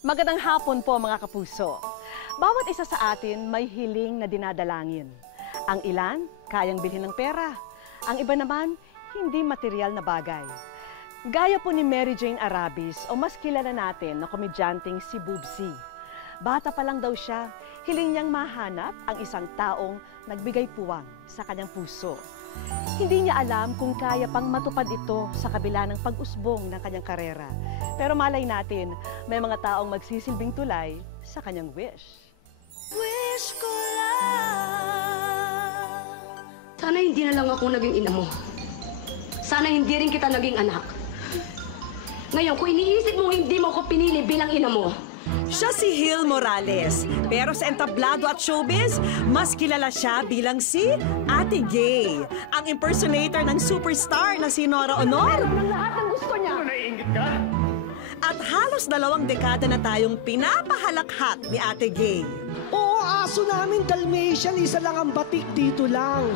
Magandang hapon po mga kapuso. Bawat isa sa atin may hiling na dinadalangin. Ang ilan, kayang bilhin ng pera. Ang iba naman, hindi material na bagay. Gaya po ni Mary Jane Arabis o mas kilala natin na komedyanteng si Boobsy. Bata pa lang daw siya, hiling niyang mahanap ang isang taong nagbigay puwang sa kanyang puso. Hindi niya alam kung kaya pang matupad ito sa kabila ng pag-usbong ng kanyang karera. Pero malay natin, may mga taong magsisilbing tulay sa kanyang wish. Wish ko lang. Sana hindi na lang ako naging ina mo. Sana hindi rin kita naging anak. Ngayon, kung iniisip mo hindi mo ako pinili bilang ina mo, siya si Hill Morales, pero sa entablado at showbiz, mas kilala siya bilang si Ate Gay, ang impersonator ng superstar na si Nora Honor. lahat ng gusto niya. Naiingit ka? At halos 2 dekada na tayong pinapahalakhak ni Ate Gay. Oo, aso namin Dalmatian, isa lang ang batik dito lang.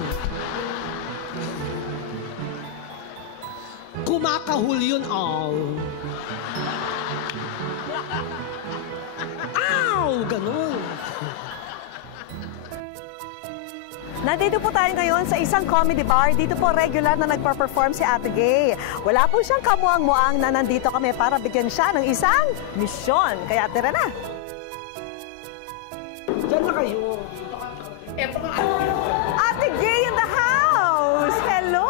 Kumakahul yun, all. Ow! Ganun. Nandito po tayo ngayon sa isang comedy bar. Dito po regular na nagpa-perform si Ate Gay. Wala po siyang kamuang-muang na nandito kami para bigyan siya ng isang misyon. Kaya tira na. Diyan na kayo. Ate Gay in the house! Hello!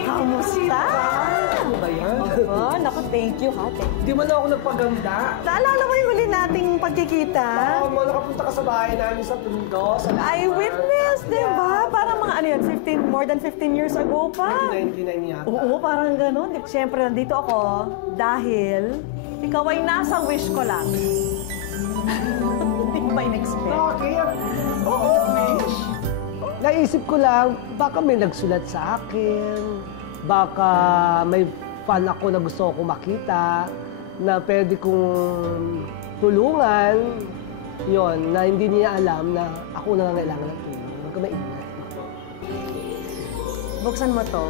Kamusta? Ano ba yan? Oh, naku, thank you ha. Di man ako nagpaganda. Naalala mo yung huli nating pagkikita? Oo, nakapunta ka sa bahay namin sa Tondo. I witnessed, di ba? Parang mga ano yun, more than 15 years ago pa. 1999 yata. Oo, parang gano'n. Siyempre, nandito ako dahil ikaw ay nasa wish ko lang. Hindi ko ba in-expect? Bakit? Oo, wish. Naisip ko lang, baka may nagsulat sa akin. Baka may fan ako na gusto ko makita, na pwede kong tulungan. Yon, na hindi niya alam na ako nangangailangan ng tulong. Huwag ka maingat. Buksan mo to.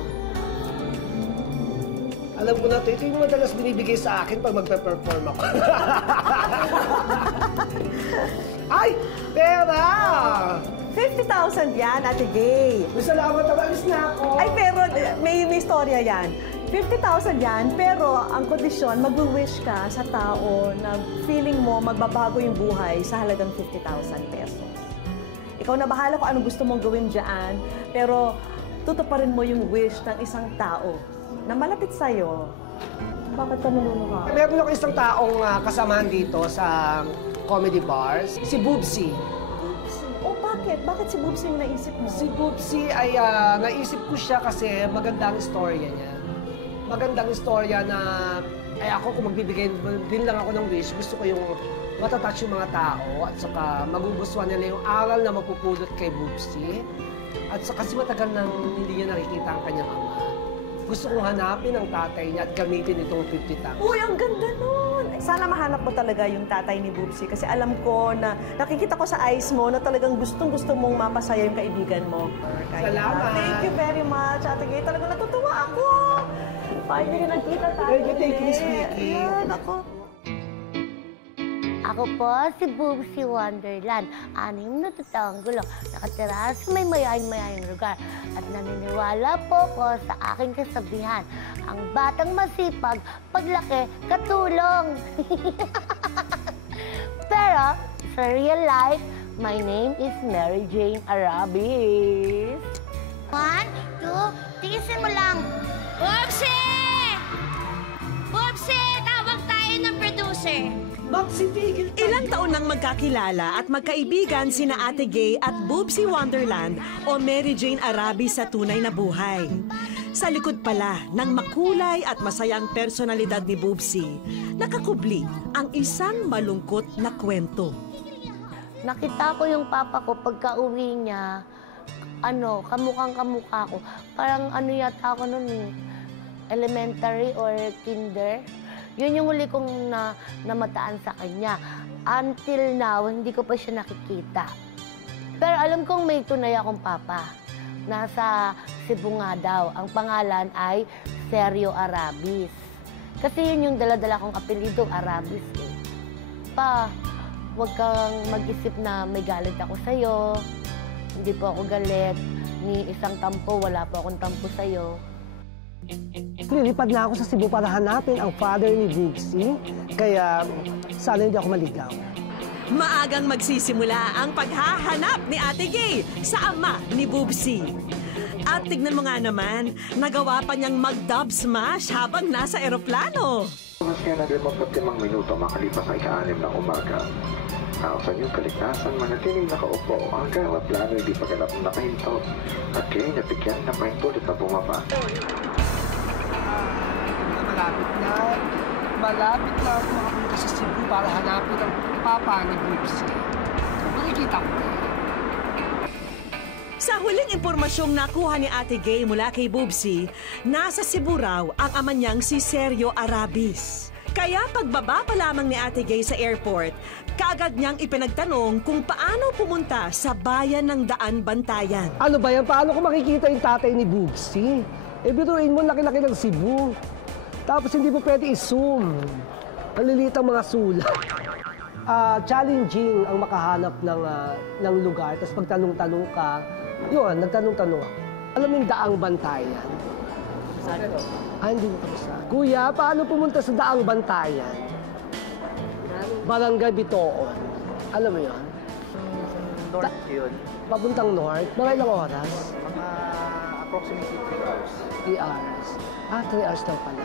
Alam ko na, ito yung madalas binibigay sa akin pag magpe-perform ako. Ay! Pera! 50,000 yan, Ate Gay. Salamat, alis na ako. Ay, pero may istorya yan. 50,000 yan, pero ang kondisyon, mag-wish ka sa tao na feeling mo magbabago yung buhay sa halagang 50,000 pesos. Ikaw na bahala kung anong gusto mong gawin dyan, pero tutuparin mo yung wish ng isang tao na malapit sa'yo. Bakit ka naluluha? Meron ako isang taong kasamahan dito sa comedy bars, si Boobsy. Oh, bakit? Bakit si Boobsy yung naisip mo? Si Boobsy ay naisip ko siya kasi magandang istorya niya. Magandang istorya na ay ako kung magbibigay din lang ako ng wish, gusto ko yung matatouch yung mga tao at saka magugustuhan nila yung aral na mapupulot kay Boobsy. At saka kasi matagal nang hindi niya nakikita ang kanyang ama. Gusto kong hanapin ang tatay niya at gamitin itong 50,000. Uy, ang ganda nun! Sana mahanap mo talaga yung tatay ni Boobsy kasi alam ko na nakikita ko sa eyes mo na talagang gustong-gusto mong mapasaya yung kaibigan mo. Salamat! Thank you very much, Ate Gay. Talagang natutuwa ako! Finally, nagkita tayo. Thank you, Miss Vicky. Ayan, ako. Ako po si Boobsy Wonderland. 6 na taong gulang. Nakatira sa may mayayang lugar. At naniniwala po ko sa aking kasabihan. Ang batang masipag, paglaki, katulong. Pero sa real life, my name is Mary Jane Arabis. 1, 2, tiisin mo lang. Boobsy! Boobsy! Tawag tayo ng producer. Magsitigil tayo. Ilang taon nang magkakilala at magkaibigan sina Ate Gay at Boobsy Wonderland o Mary Jane Arabis sa tunay na buhay. Sa likod pala ng makulay at masayang personalidad ni Boobsy, nakakubli ang isang malungkot na kwento. Nakita ko yung papa ko pagka-uwi niya, kamukhang-kamukha ko. Parang yata ako nun, elementary or kinder. Yun yung huli kong namataan sa kanya. Until now, hindi ko pa siya nakikita. Pero alam kong may tunay akong papa. Nasa Cebu nga daw. Ang pangalan ay Sergio Arabis. Kasi yun yung dala-dala kong apelido, Arabis. Eh. Pa, huwag kang mag-isip na may galit ako sa'yo. Hindi po ako galit. Ni isang tampo, wala po akong tampo sa'yo. Lilipad na ako sa Cebu para hanapin ang father ni Bubsy. Kaya sana hindi ako maligaw. Maagang magsisimula ang paghahanap ni Ate Gay sa ama ni Bubsy. At tignan mo nga naman, nagawa pa niyang mag-dub smash habang nasa eroplano. Mas kaya na 55 minuto makalipas ang ika-6 ng umaga. Sa inyong kaligtasan, manatiling nakaupo hanggang ang plano hindi paganap na nakahinto at kayo nabigyan na pahintulit na bumaba. Malapit na ako makapunta sa Cebu para hanapin ang papa ni Bubsy. Makikita ko na. Sa huling impormasyong nakuha ni Ate Gay mula kay Bubsy, nasa Cebu raw ang ama niyang si Sergio Arabis. Kaya pagbaba pa lamang ni Ate Gay sa airport, kaagad niyang ipinagtanong kung paano pumunta sa bayan ng Daan Bantayan. Ano ba yan? Paano ko makikita yung tatay ni Bubsy? Biruin mo, laki-laki ng Cebu. Tapos hindi mo pwede i-zoom. Ang liliit ang mga sulat. Challenging ang makahanap ng lugar. Tapos pagtanong-tanong ka, yun, nagtanong-tanong ako. Alam mo yung Daang Bantayan? Hindi mo kabisa. Kuya, paano pumunta sa Daang Bantayan? Barangay Bitoon. Alam mo yun? North yun. Papuntang north. Mga ilang oras? Mga approximately 3 hours. 3 hours. 3 hours lang pala.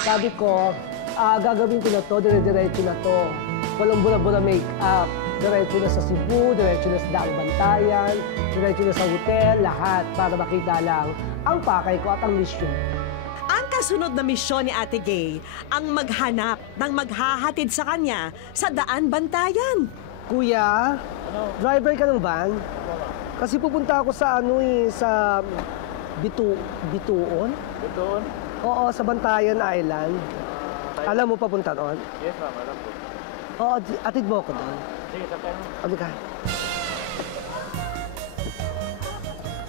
Sabi ko, gagawin ko na to, dire-diretso na to. Walang bura-bura make-up. Diretso na sa Cebu, diretso na sa Daang Bantayan, diretso na sa hotel, lahat para makita lang ang pakay ko at ang misyon. Ang kasunod na misyon ni Ate Gay, ang maghanap ng maghahatid sa kanya sa Daan Bantayan. Kuya, driver ka ng van? Kasi pupunta ako sa sa Bituon? Doon? Oo, sa Bantayan Island. Alam mo papunta doon? Yes, ma'am. Alam ko. Oo, atid mo ako doon. Sige, sakay mo. Ano ka?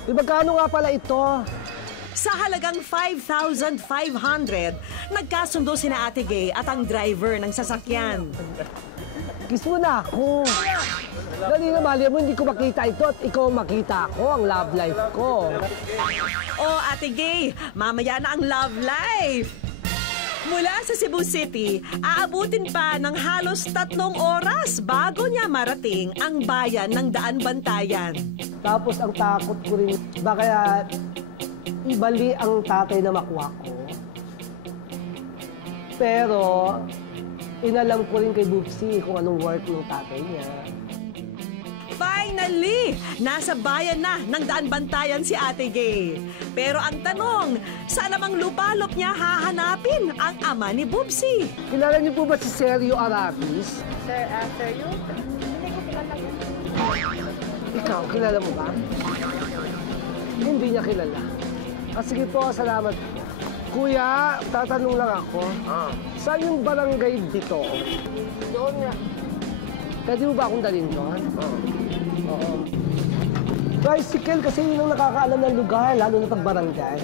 Magkano nga pala ito? Sa halagang 5,500, nagkasundo sina Ate Gay at ang driver ng sasakyan. Kiss mo na ako. Dali na, mali mo, hindi ko makita ito at ikaw makita ko, ang love life ko. Oh, Ate Gay, mamaya na ang love life. Mula sa Cebu City, aabutin pa ng halos 3 oras bago niya marating ang bayan ng Daan Bantayan. Tapos ang takot ko rin, baka ibali ang tatay na makuha ko. Pero, inalam ko rin kay Bubsy kung anong work ng tatay niya. Finally, nasa bayan na ng Daan Bantayan si Ate Gay. Pero ang tanong, saan namang lupalop niya hahanapin ang ama ni Bubsy? Kilala niyo po ba si Sergio Arabis? Sir, Sergio? Hindi ko kilala yun. Ikaw, kilala mo ba? Hindi niya kilala. Sige po, salamat. Kuya, tatanong lang ako. Saan yung barangay dito? Doon nga. Pwede mo ba akong dalhin doon? Oo. Tricycle kasi yun ang nakakaalam ng lugar, lalo na pag barangay.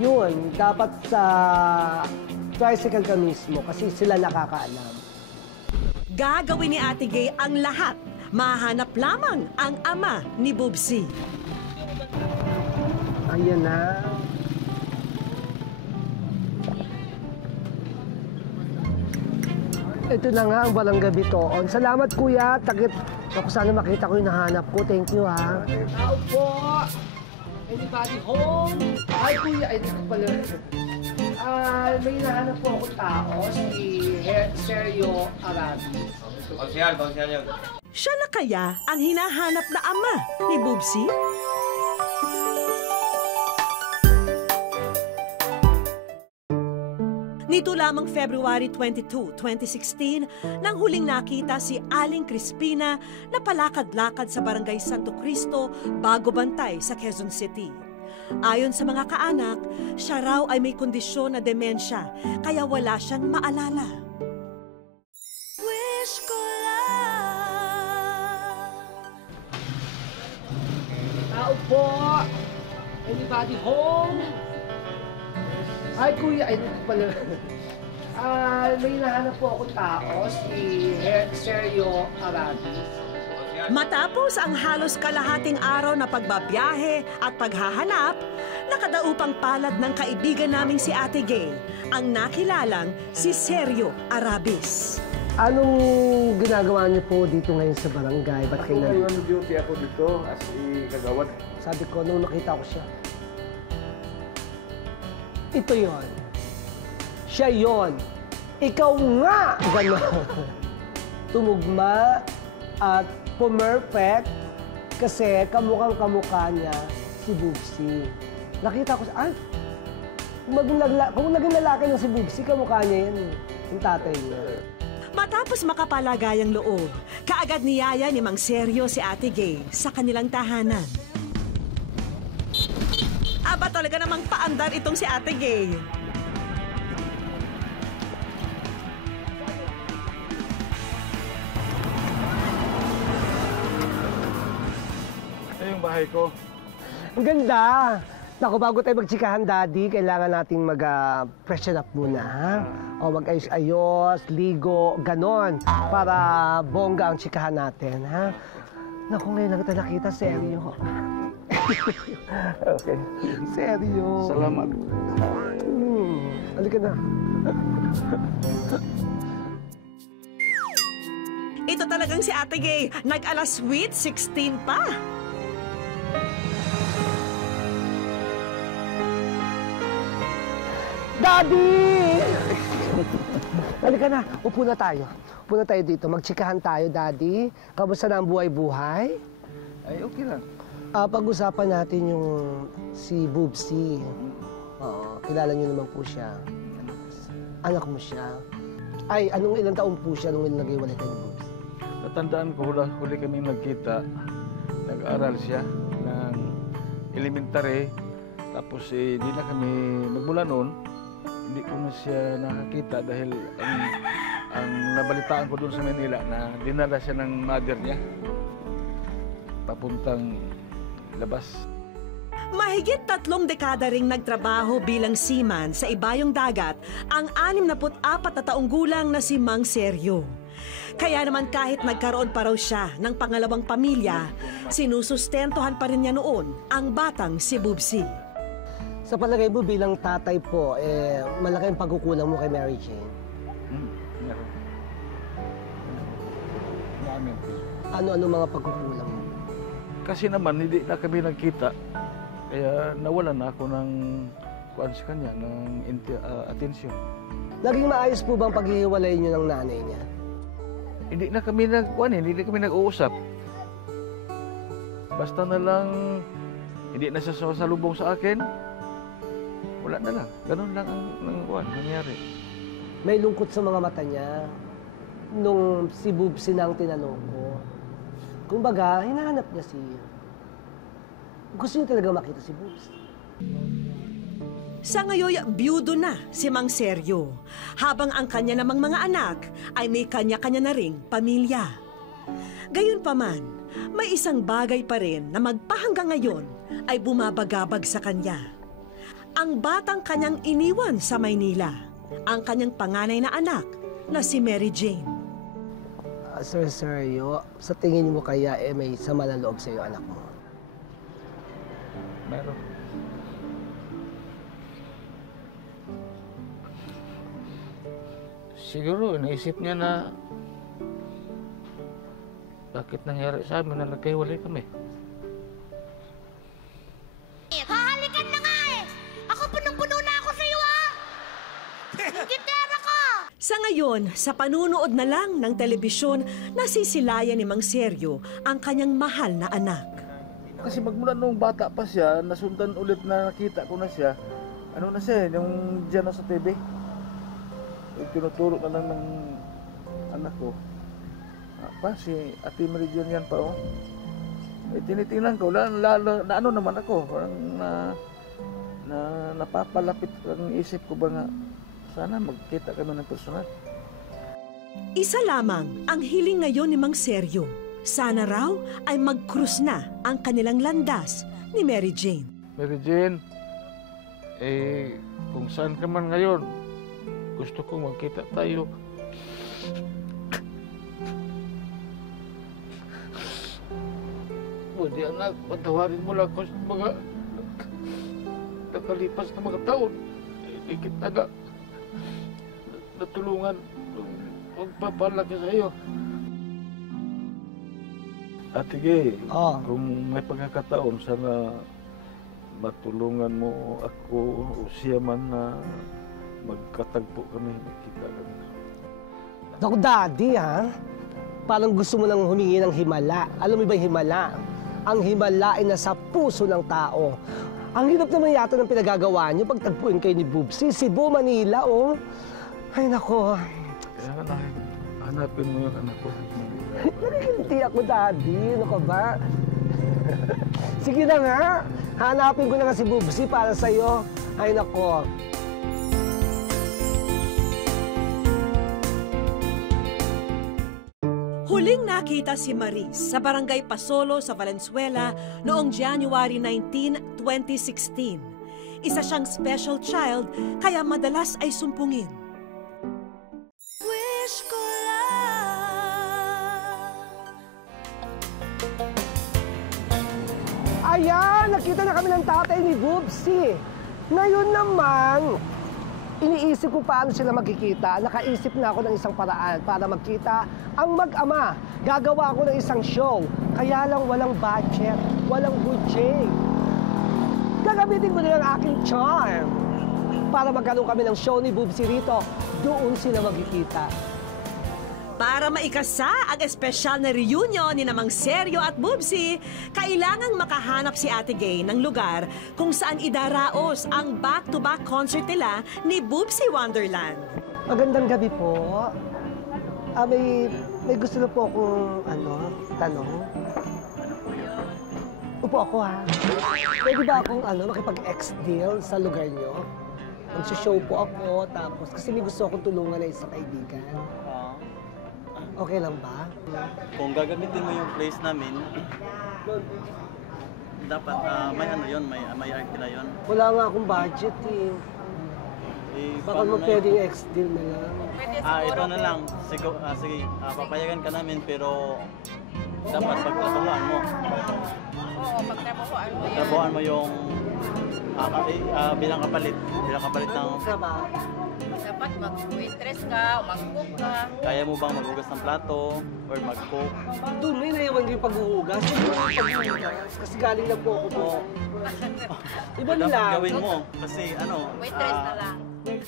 Yun, dapat sa tricycle ka mismo kasi sila nakakaalam. Gagawin ni Ate Gay ang lahat. Mahanap lamang ang ama ni Bubsy. Ayan na. Ito na nga ang Barangay Bitoon. Salamat, kuya. Ako sana makita ko yung nahanap ko. Thank you, ha. Tao po! Anybody home? Ay, kuya. Ay, naku pala. May nahanap po ako tao. Si Sergio Arabis. Konsyal yun. Siya na kaya ang hinahanap na ama ni Bubsy? Nito lamang February 22, 2016, nang huling nakita si Aling Crispina na palakad-lakad sa Barangay Santo Cristo, Bago Bantay sa Quezon City. Ayon sa mga kaanak, siya raw ay may kondisyon na demensya, kaya wala siyang maalala. Wish ko lang. Tao po! Anybody home? Ay, kuya. Ay, naku pala. May hinahanap po akong tao, si Sergio Arabis. Matapos ang halos kalahating araw na pagbabiyahe at paghahanap, nakadaupang palad ng kaibigan naming si Ate Gay, ang nakilalang si Sergio Arabis. Anong ginagawa niyo po dito ngayon sa barangay? Ba't kayo nandito? Ako duty ako dito as kagawad. Sabi ko, nung nakita ko siya, ito yon. Siya yon. Ikaw nga! Gano'n. Tumugma at pumperfect kasi kamukhang-kamukha niya si Bubsy. Nakita ko siya, kung naging lalaki ng si Bubsy, kamukha niya yan, yung tatay niya. Matapos makapalagayang loob, kaagad niyaya ni Mang Sergio si Ate Gay sa kanilang tahanan. Aba talaga namang paandar itong si Ate Gay. Ito yung bahay ko. Ang ganda! Naku, bago tayo magtsikahan, Daddy, kailangan nating mag-freshen up muna, ha? O mag-ayos-ayos, ligo, ganon, para bongga ang tsikahan natin, ha? Naku, ngayon lang kita nakita, seryo. Okay. Seryo. Salamat. Halika na. Ito talagang si Ate Gay, nag-alas sweet 16 pa. Daddy! Halika na, upo na tayo. Upo na tayo dito. Magtsikahan tayo, Daddy. Kamusta na ang buhay-buhay? Ay, okay lang. Pag-usapan natin yung si Bubsy. Oo, kilala niyo naman po siya. Anak mo siya. Ay, anong ilang taon po siya nung nag-iwalay kayo ni Bubsy? Natandaan ko, huli kami nagkita. Nag-aral siya ng elementary. Tapos hindi na kami, magmula noon, hindi ko na siya nakakita dahil ang nabalitaan ko doon sa Manila na dinala siya ng mother niya papuntang labas. Mahigit 3 dekada ring nagtrabaho bilang seaman sa ibayong dagat ang 64 na taong gulang na si Mang Sergio. Kaya naman kahit nagkaroon pa raw siya ng pangalawang pamilya, sinusustentuhan pa rin niya noon ang batang si Bubsy. Sa palagay mo bilang tatay po, malaki ang pagkukulang mo kay Mary Jane. Meron. Namin. Ano-ano mga pagkukulang mo? Kasi naman, hindi na kami nagkita. Kaya nawalan na ako ng kuwan sa kanya, ng atensyon. Naging maayos po bang paghihiwalay niyo ng nanay niya? Hindi na kami hindi kami nag-uusap. Basta na lang, hindi na siya sasalubong sa akin. Wala na lang. Ganun lang ang nangyari. May lungkot sa mga mata niya nung si Bubsy na ang tinanong ko. Kumbaga, hinahanap niya si... Gusto niya talaga makita si Bubsy. Sa ngayon, biyudo na si Mang Sergio, habang ang kanya namang mga anak ay may kanya-kanya na ring pamilya. Gayunpaman, may isang bagay pa rin na magpahanggang ngayon ay bumabagabag sa kanya. Ang batang kanyang iniwan sa Maynila, ang kanyang panganay na anak na si Mary Jane. Sir Sergio, sa tingin mo kaya may sama na loob sa iyo anak mo? Meron. Siguro, naisip niya na bakit nangyari sa amin na nagkahiwalay kami. Hahalikan na nga eh! Ako punong-puno na ako sa'yo, ha? Gitera ka! Sa ngayon, sa panunood na lang ng telebisyon, nasisilayan ni Mang Sergio ang kanyang mahal na anak. Kasi magmula nung bata pa siya, nasundan ulit na nakita ko na siya, ano na siya, yung dyan na sa TV. Tinuturo na lang ng anak ko. Si Ate Mary Jane yan pa, oh. Tinitingnan ko, na ano naman ako, parang napapalapit ang isip ko ba nga, sana magkita kami ng personal. Isa lamang ang hiling ngayon ni Mang Sergio. Sana raw ay mag-cruise na ang kanilang landas ni Mary Jane. Mary Jane, kung saan ka man ngayon, Gusto kong magkita tayo. Buti anak, patawarin mo lang ako sa mga nakalipas na mga taon. Hindi kita nga natulungan magpapalaki sa iyo. Ate Gay, kung may pagkakataon, sana matulungan mo ako o siya man na magkatagpo kami, magkita kami. Naku, Daddy, ha? Parang gusto mo nang humingi ng himala. Alam mo ba yung himala? Ang himala ay nasa puso ng tao. Ang hirap naman yata ng pinagagawa niyo pagtagpuin kayo ni Bubsy. Cebu, Manila, oh. Ay, nako. Kaya nga, hanapin mo yung anak ko. Narihinti ako, Daddy. Ano ka ba? Sige na nga. Hanapin ko na nga si Bubsy para sa'yo. Ay, nako. Huling nakita si Maris sa Barangay Pasolo sa Valenzuela noong January 19, 2016. Isa siyang special child kaya madalas ay sumpungin. Wish ko lang. Ayan, nakita na kami ng tatay ni Bubsy. Ngayon naman, iniisip ko paano sila magkikita. Nakaisip na ako ng isang paraan para magkita ang mag-ama. Gagawa ako ng isang show. Kaya lang walang budget, walang budget. Gagamitin ko na ang aking charm para magkaroon kami ng show ni Bubsy rito. Doon sila magkikita. Para maikasa ang espesyal na reunion ni Namang Seryo at Bubsy, kailangang makahanap si Ate Gay ng lugar kung saan idaraos ang back-to-back concert nila ni Bubsy Wonderland. Magandang gabi po. May gusto na po akong, tanong. Upo ako, ha? Pwede ba akong, makipag-ex-deal sa lugar niyo? Mag-show po ako, tapos, kasi may gusto akong tulungan na isang kaibigan. Okay lang ba? Kung gagamitin mo yung place namin, dapat may art na yun. Wala nga akong budget, eh. Baka mo pwedeng ex-deal na lang. Ito na lang. Sige, papayagan ka namin pero dapat pagtrabahoan mo. Oo, pagtrabahoan mo yan. Trabahoan mo yung bilang kapalit ng... Dapat mag-waitress ka o mag-cook ka. Kaya mo bang maghugas ng plato or mag-cook? May naiwan ko yung paghuhugas. Kasi galing na po ako po. Iba nila. Dapat gawin mo kasi Waitress na lang.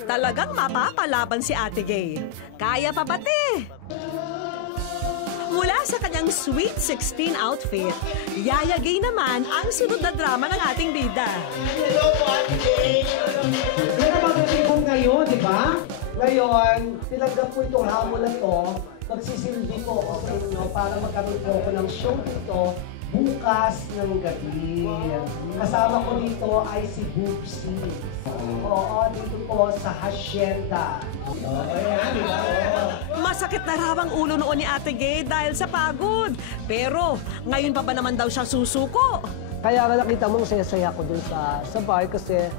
Talagang mapapalaban si Ate Gay. Kaya pa pati! Mula sa kanyang Sweet 16 outfit, Yaya Gay naman ang sunod na drama ng ating bida. Hello po, Ate Gay! Pero pagdating ko ngayon, di ba? Ngayon, tinanggap ko itong hamon na to. Magsisilbi ko, okay, para magkaroon po ako ng show dito bukas ng gabi. Kasama ko dito ay si Bubsy. Oo, dito po sa Hacienda. Masakit na raw ang ulo noon ni Ate Gay dahil sa pagod. Pero ngayon pa ba naman daw siya susuko? Kaya nga nakita mo, saya-saya ko dun sa bar kasi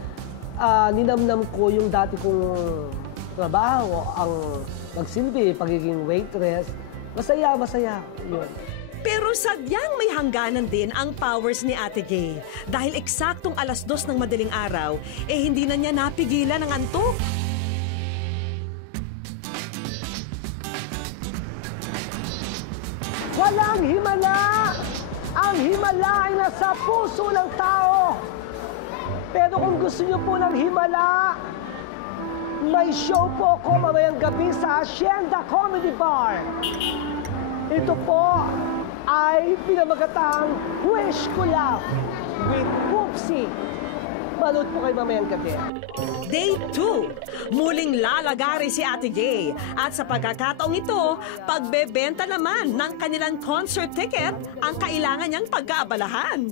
ninamnam ko yung dati kong trabaho, ang magsilbi, pagiging waitress. Masaya. Yun. Pero sadyang may hangganan din ang powers ni Ate Gay. Dahil eksaktong 2:00 ng madaling araw, hindi na niya napigilan ang antok. Walang himala! Ang himala ay nasa puso ng tao. Pero kung gusto niyo po ng himala, may show po ako mamayang gabi sa Hacienda Comedy Bar. Ito po ay pinamagatang Wish Ko Lang with Bubsy. Manood po kayo mamayang gabi. Day 2, muling lalagari si Ate Gay. At sa pagkakataong ito, pagbebenta naman ng kanilang concert ticket ang kailangan niyang pagkaabalahan.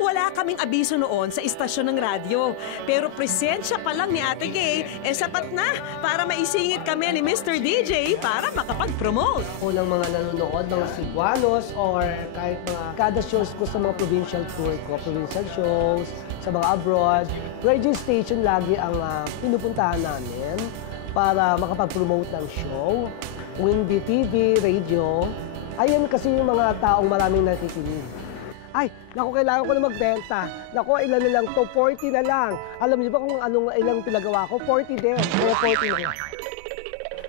Wala kaming abiso noon sa istasyon ng radyo. Pero presensya pa lang ni Ate Gay, sapat na para maisingit kami ni Mr. DJ para makapag-promote. Unang mga nanonood, mga Cebuanos, or kahit mga kada shows ko sa mga provincial tour ko, provincial shows, sa mga abroad, radio station lagi ang pinupuntahan namin para makapag-promote ng show. Kung hindi TV, radio, ayan kasi yung mga taong maraming nakikinig. Ay, naku, kailangan ko na magbenta. Naku, ilan na lang to? 40 na lang. Alam niyo ba kung ilang pinagawa ko? 40 din. Kaya 40 na lang.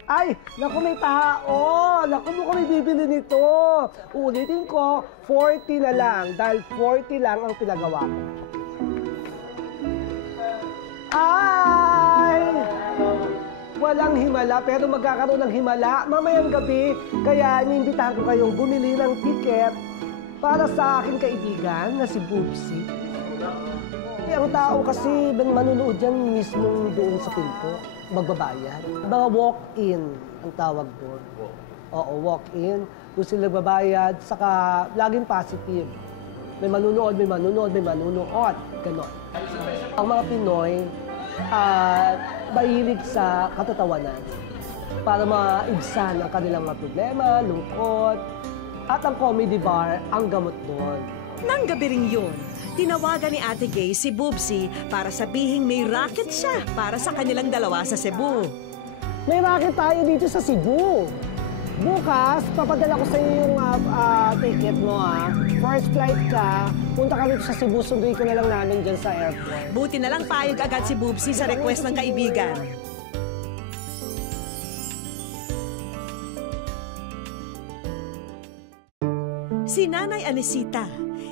Ay, naku, may tao. Naku, mukhang may bibili nito. Uulitin ko, 40 na lang. Dahil 40 lang ang pinagawa ko. Ay! Walang himala, pero magkakaroon ng himala mamayang gabi. Kaya iniimbitahan ko kayong bumili ng ticket para sa aking kaibigan na si Boobsy. Ang tao kasi manunood yan mismo doon sa pinto, magbabayad. Mga walk-in ang tawag doon. Oo, walk-in. Doon sila nagbabayad, saka laging positive. May manunood, may manunood, may manunood. Ganon. Ang mga Pinoy, mahilig sa katatawanan para maibsan ang kanilang mga problema, lungkot. At ang comedy bar, ang gamot doon. Nang gabi ring yun, tinawagan ni Ate Gay si Boobsy para sabihing may racket siya para sa kanilang dalawa sa Cebu. May racket tayo dito sa Cebu. Bukas, papadala ko sa iyo yung ticket mo, First flight ka, punta ka dito sa Cebu, sunduin ko na lang namin dyan sa airport. Buti na lang payag agad si Boobsy sa request ng kaibigan. Si Nanay Anesita,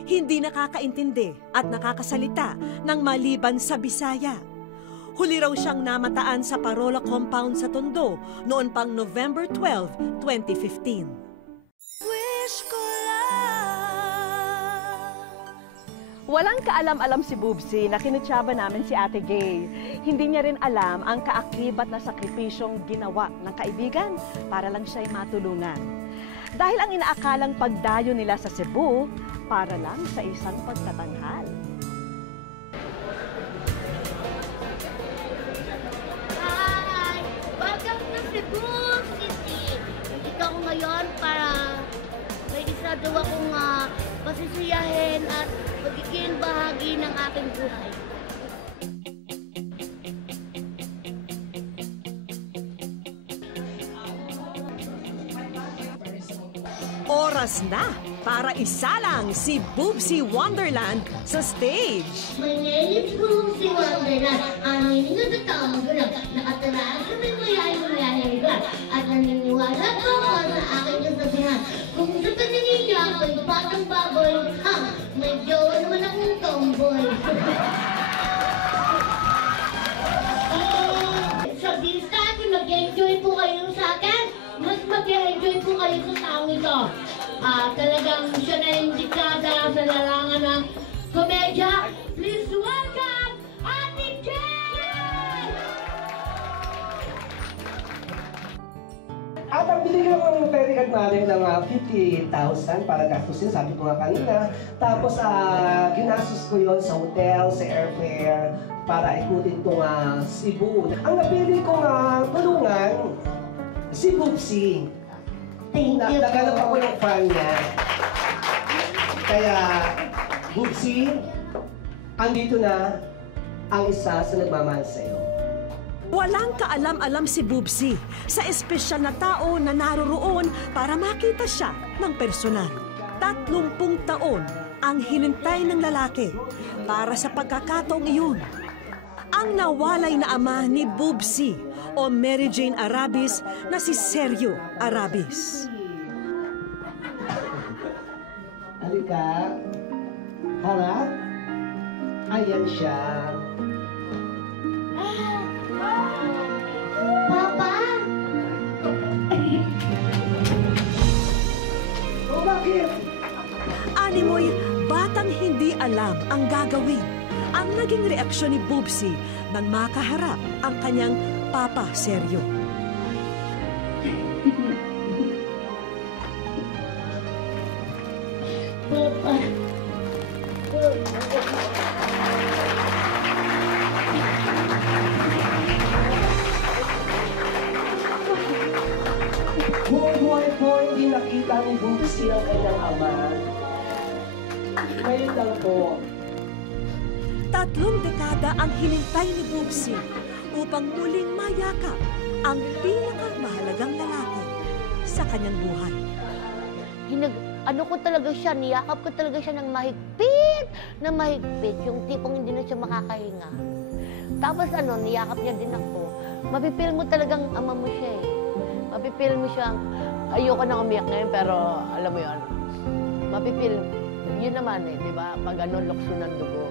hindi nakakaintindi at nakakasalita ng maliban sa Bisaya. Huli raw siyang namataan sa Parola Compound sa Tondo noon pang November 12, 2015. Wish ko lang. Walang kaalam-alam si Boobsy na kinutsaba namin si Ate Gay. Hindi niya rin alam ang kaakibat na sakripisyong ginawa ng kaibigan para lang siya'y matulungan. Dahil ang inaakalang pagdayo nila sa Cebu para lang sa isang pagtatanghal. Hi! Welcome to Cebu City! Nandito ako ngayon para may isa daw akong pasisiyahin at magiging bahagi ng aking buhay. Oras na para isalang si Boobsy Wonderland sa stage. My name is Boobsy Wonderland. Ang hiling na tatawag ko lang. Nakataraan sa may mayayang lugar. At naniniwala ko sa aking kasabihan. Kung sa paningin niya ako'y batang baboy, may jowa naman akong tomboy. Sa vista, kung mag-enjoy po kayo sa akin, mas mag-enjoy po kayo sa taong ito. Talagang siya na yung dekada sa larangan ng komedya. Please welcome Ate Gay! At ang binigyan ko ng credit card namin ng 50,000 para gastusin, sabi ko nga kanina. Tapos ginastos ko yon sa hotel, sa airfare, para ikutin itong Cebu. Ang napili kong tulungan, si Boobsy. Thank you Naganap po. ako ng fan niya. Kaya, Boobsy, andito na ang isa sa nagmamahal sa'yo. Walang kaalam-alam si Boobsy sa espesyal na tao na naroroon para makita siya ng personal. 30 taon ang hinintay ng lalaki para sa pagkakataong iyon. Ang nawalay na ama ni Boobsy o Mary Jane Arabis na si Sergio Arabis. Halika. Harap. Ayan siya. Papa! Oh, bakit? Animoy, batang hindi alam ang gagawin. Ang naging reaksyon ni Boobsy nang makaharap ang kanyang Papa Sergio. Papa! Buhay po hindi nakita ni Bubsy ang kanyang ama. Ngayon lang po. 3 dekada ang hinintay ni Bubsy upang muling mayakap ang pinakamahalagang lalaki sa kanyang buhay. Ano ko talaga siya, niyakap ko talaga siya ng mahigpit, yung tipong hindi na siya makakahinga. Tapos niyakap niya din ako. Mapipil mo talagang ama mo siya eh. Mapipil mo siya, ayoko na umiyak ngayon, pero alam mo yun, mapipil, yun naman eh, di ba? Pag lukso ng dugo.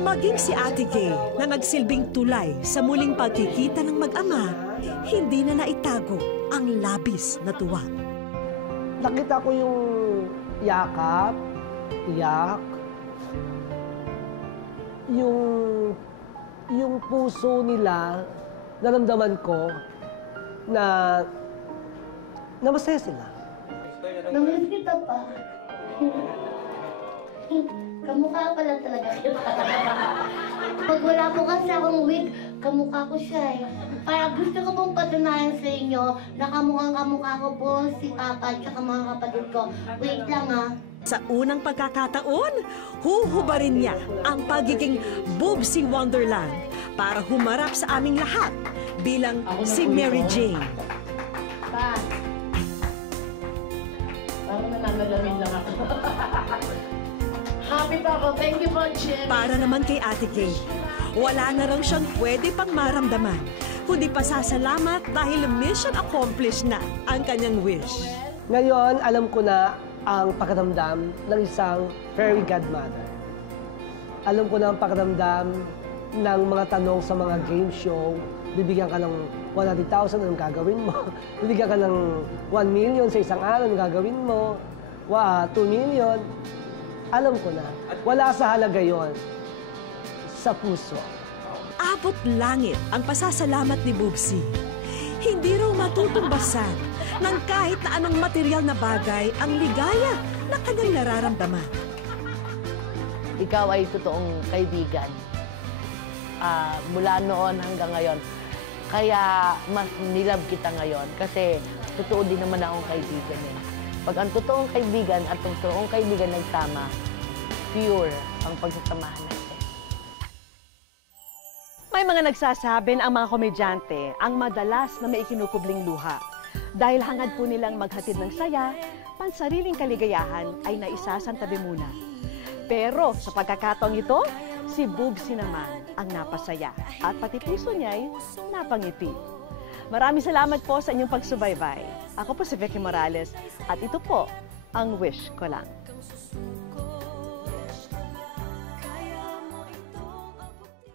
Maging si Ate Gay na nagsilbing tulay sa muling pagkikita ng mag-ama, hindi na naitago ang labis na tuwa. Nakita ko yung yakap, iyak, yung puso nila, naramdaman ko na masaya sila. Namiss kita pa. Kamukha pala talaga kita. Pag wala po kasi akong wig, kamukha ko siya eh. Para gusto ko pong patunayan sa inyo na kamukha ko po si Papa at saka mga kapatid ko. Wait lang ah. Sa unang pagkakataon, huhubarin niya ang pagiging Bubsy Wonderland para humarap sa aming lahat bilang si Mary Jane. Pa. Parang nananalamin lang ako. Happy pa ako. Thank you po, Jim. Para naman kay Ate Gay, wala na raw siyang pwede pang maramdaman, kundi pasasalamat dahil mission accomplished na ang kanyang wish. Ngayon, alam ko na ang pakiramdam ng isang fairy godmother. Alam ko na ang pakiramdam ng mga tanong sa mga game show. Bibigyan ka ng 100,000, anong gagawin mo? Bibigyan ka ng 1 million sa isang araw, anong gagawin mo? 2 million. Alam ko na, wala sa halaga yon sa puso. Abot langit ang pasasalamat ni Bubsy. Hindi raw matutumbasan ng kahit na anong material na bagay ang ligaya na kanyang nararamdaman. Ikaw ay totoong kaibigan. Mula noon hanggang ngayon. Kaya mas nilab kita ngayon kasi totoo din naman akong kaibigan eh. Pag ang totoong kaibigan at ang totoong kaibigan nagsama, pure ang pagsasamahan natin. May mga nagsasabi na ang mga komedyante ang madalas na may ikinukubling luha. Dahil hangad po nilang maghatid ng saya, pansariling kaligayahan ay naisasantabi muna. Pero sa pagkakataong ito, si Bubsy naman ang napasaya at pati puso niya'y napangiti. Maraming salamat po sa inyong pagsubaybay. Ako po si Vicky Morales at ito po ang Wish Ko Lang.